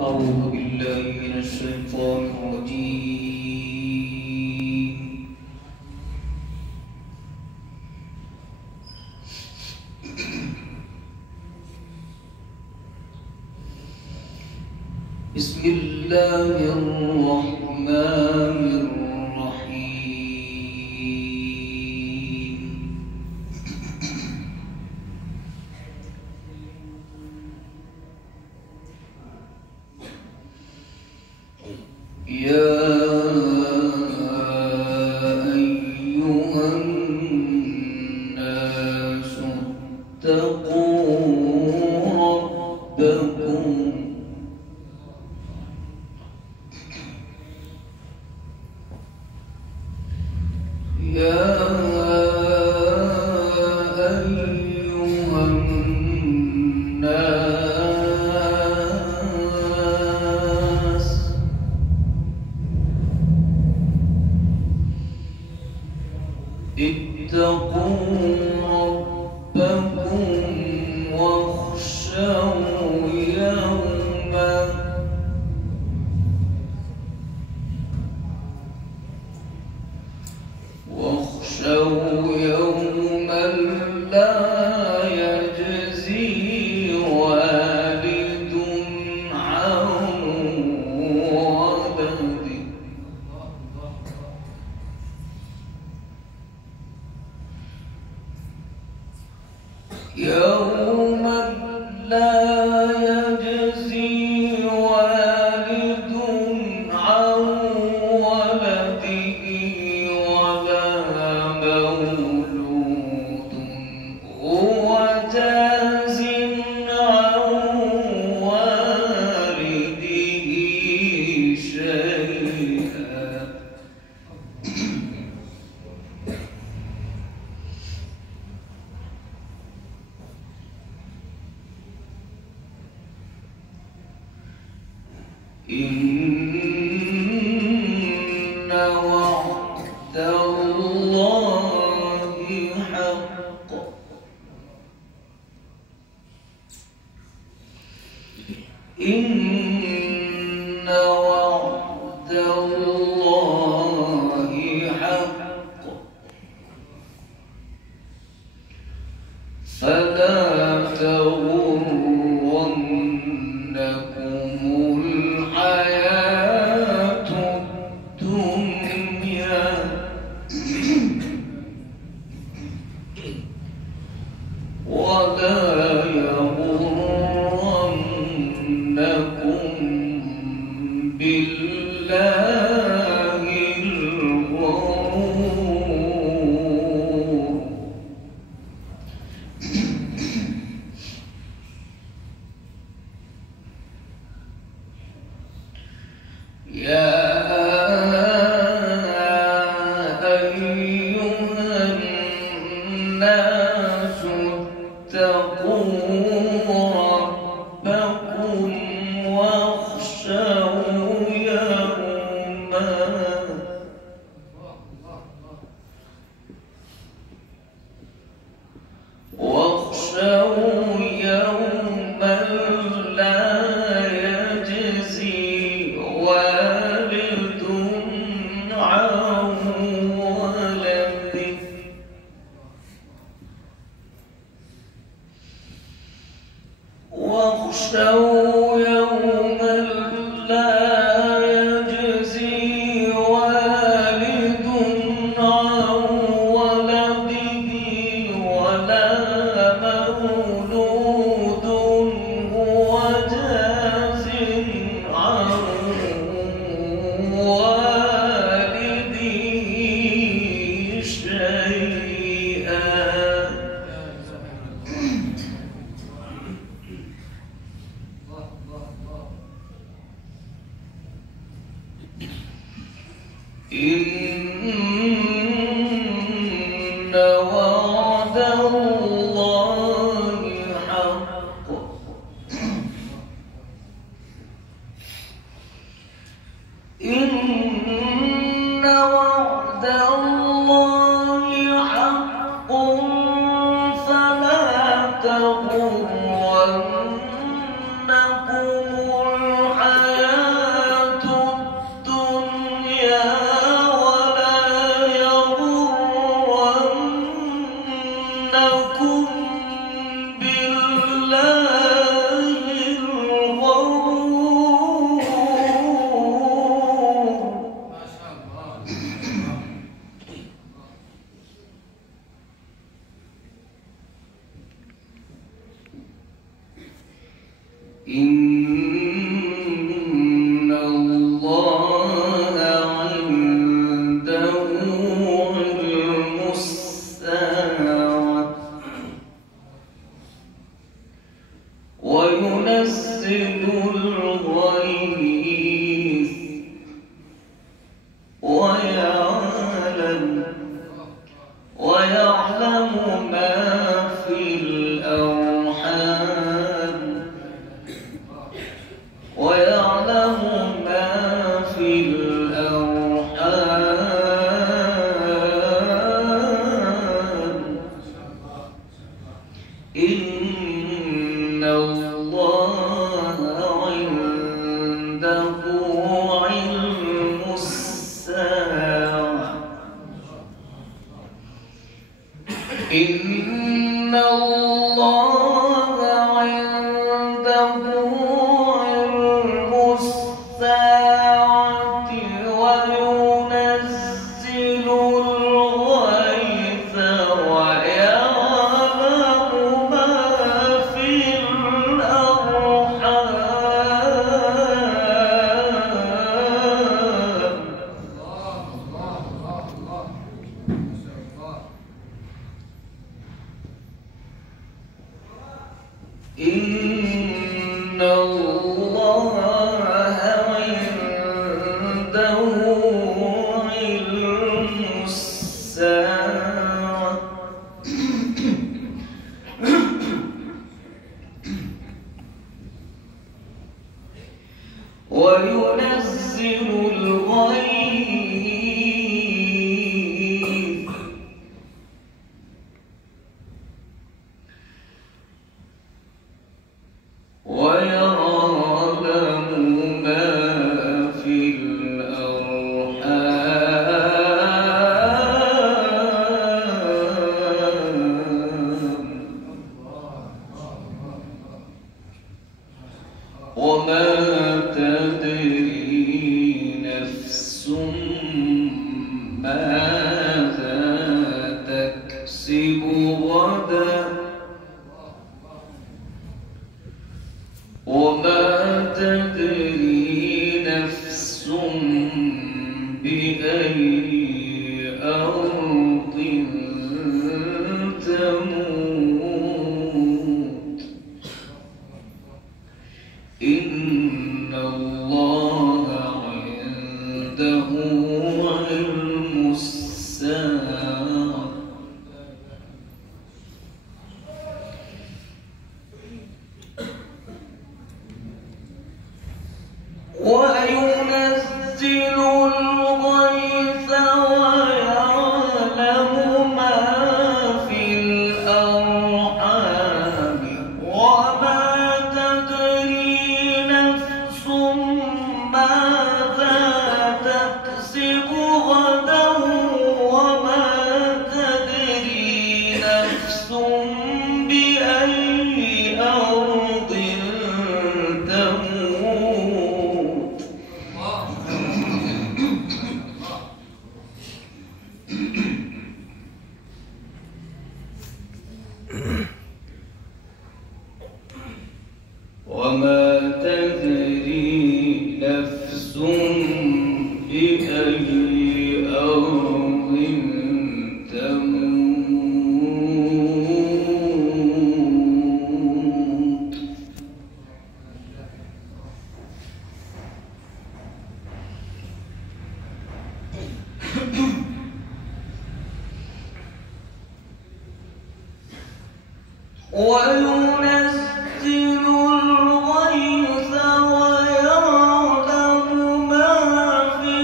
أعوذ بالله من الشيطان الرجيم. بسم الله الرحمن الرحيم. يا أيها الناس اتقوا ربكم. يا أيها الناس اتقوا ربكم واخشوا يوما لا يجزي والد عن ولده يوما لا يجزي والد عن ولده ولا مولود هو جاز عن والده شيئا. إن وعد الله حق. إن وعد الله حق فلا تغرنكم الحياة الدنيا ولا يغرنكم بالله الغرور. يا أيها الناس اتقوا ربكم واخشوا يوما لا يجزي والد عن ولده واخشوا يوما لا يجزي والد عن ولده ولا مولود هو جاز عن والده شيئا. إن وعد الله حق. إن وعد الله حق فلا تغرنكم الحياة ويعلم ما في الأرحام إن الله عنده علم الساعة إن الله عنده علم الساعة وينزل الغيث ويعلم ما في الأرحام إن الله عنده علم الساعة وينزل الغيث ويعلم ما في الأرحام وما تدري نفس ماذا تكسب غدا وما تدري نفس بأي أرض تموت إن الله عنده علم الساعة وينزل الغيث ويعلم ما في الأرحام وما تدري نفس ماذا تكسب غدا وما تدري نفس بأي أرض تموت وما تدري نفس بأي أرض تموت وينزل الغيث ويعلم ما في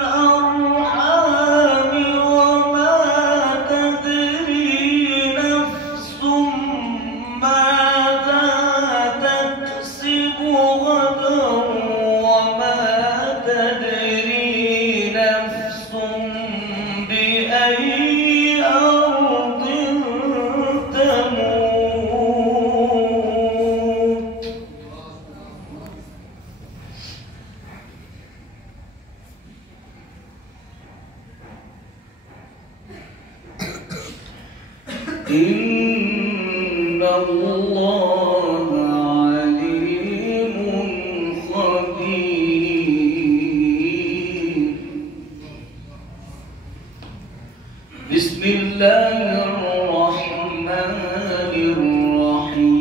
الأرحام وما تدري نفس ماذا تكسب غدا وما تدري نفس بأي أرض تموت إن الله عليم خبير بسم الله الرحمن الرحيم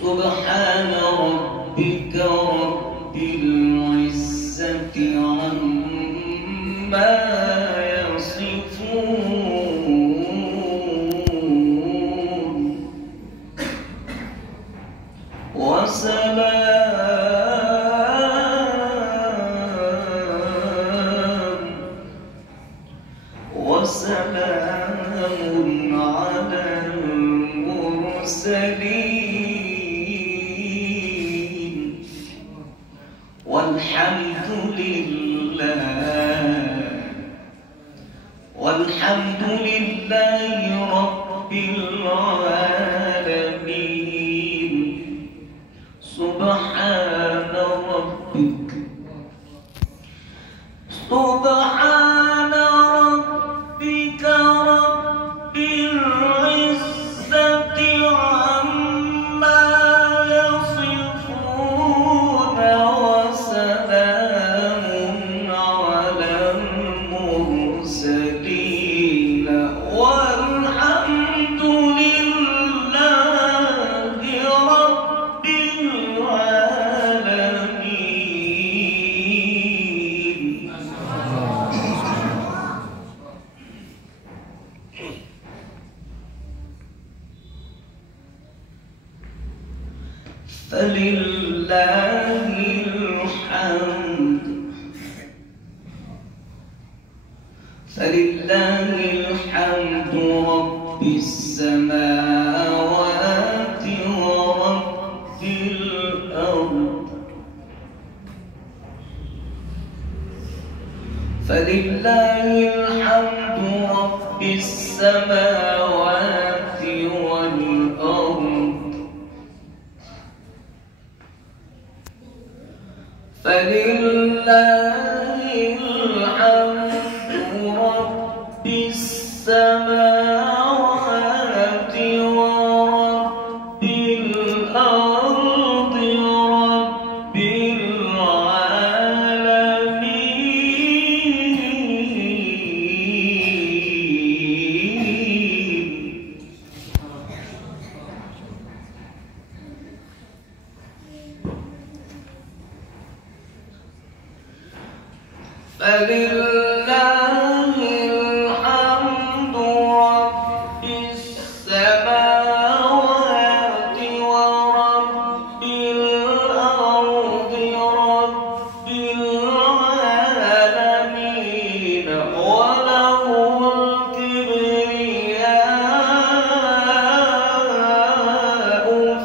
سبحان ربك رب العزة وسلام على المرسلين والحمد لله رب العالمين. سبحان ربك رب العزة عما يصفون وسلام على المرسلين والحمد لله رب العالمين. فلله الحمد رب السماوات ورب الأرض. فلله الحمد رب السماوات والأرض. فلله الحمد رب السماوات ورب الأرض رب العالمين. فلله الحمد رب السماوات ورب الأرض رب العالمين وله الكبرياء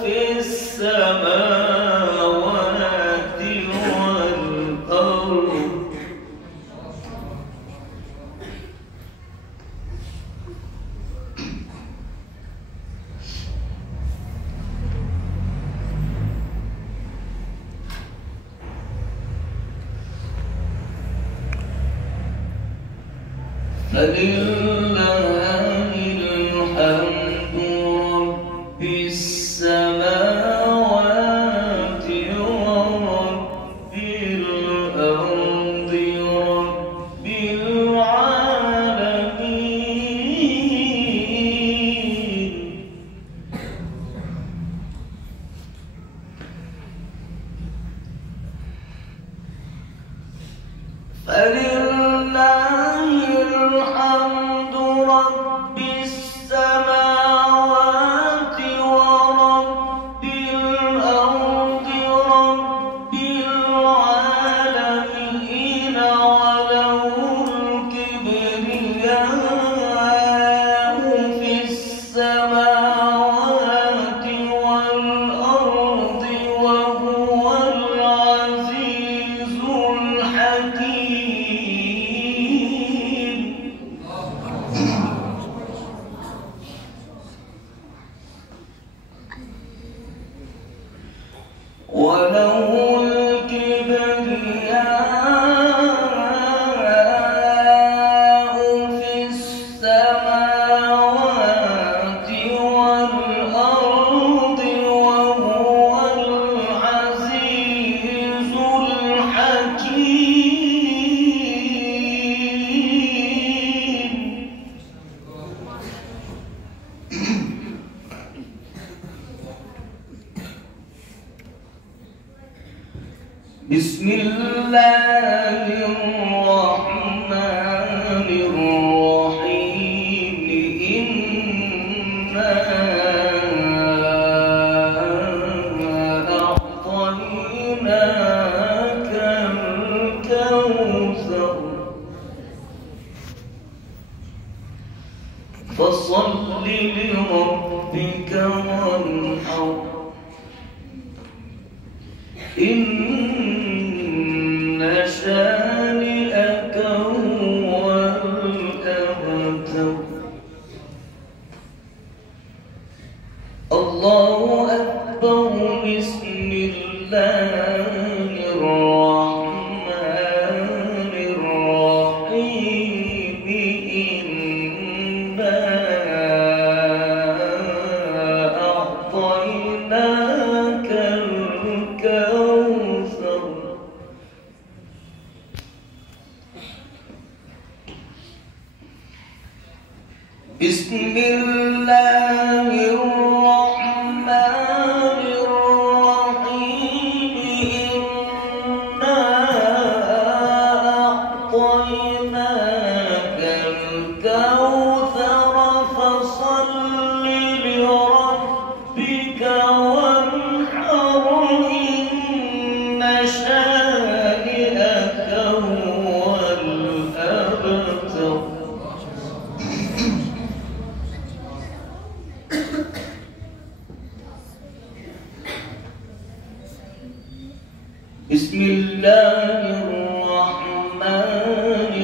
في السماوات والأرض. فلله الحمد رب السماوات ورب الأرض رب العالمين. فلله الحمد رب السماوات ورب الأرض رب العالمين وله الكبرياء في السماوات والأرض وهو العزيز الحكيم. فصل لربك وانحر إن شانئك هو الأبتر. الله أكبر. بسم الله الرحمن الرحيم إنا أعطيناك الكوثر. بسم الله الرحمن الرحيم إنا أعطيناك الكوثر فصل لربك وانحر إن شانئك هو الأبتر. بسم الله الرحمن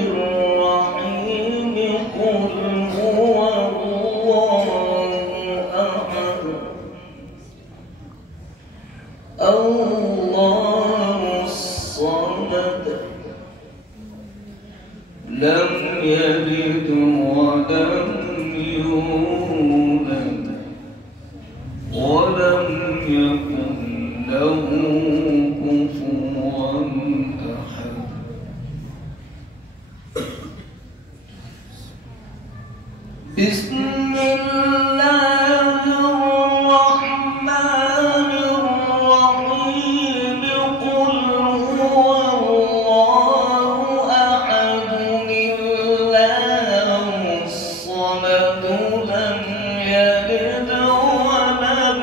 الرحيم قل هو الله أحد الله الصمد لم يلد ولم يولد ولم يكن له كفوا أحد. بسم الله الرحمن الرحيم قل هو الله أحد الله الصمد لم يلد ولم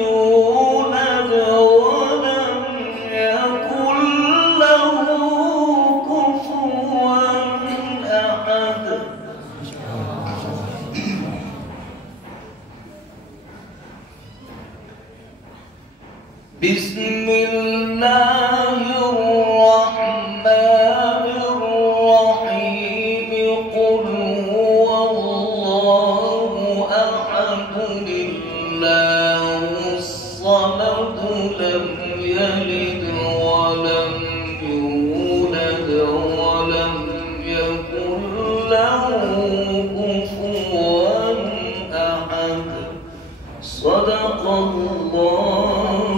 يولد ولم يكن له كفوا أحد. بسم الله الرحمن الرحيم قل هو الله أحد الله الصمد لم يلد ولم يولد ولم يكن له كفوا أحد. صدق الله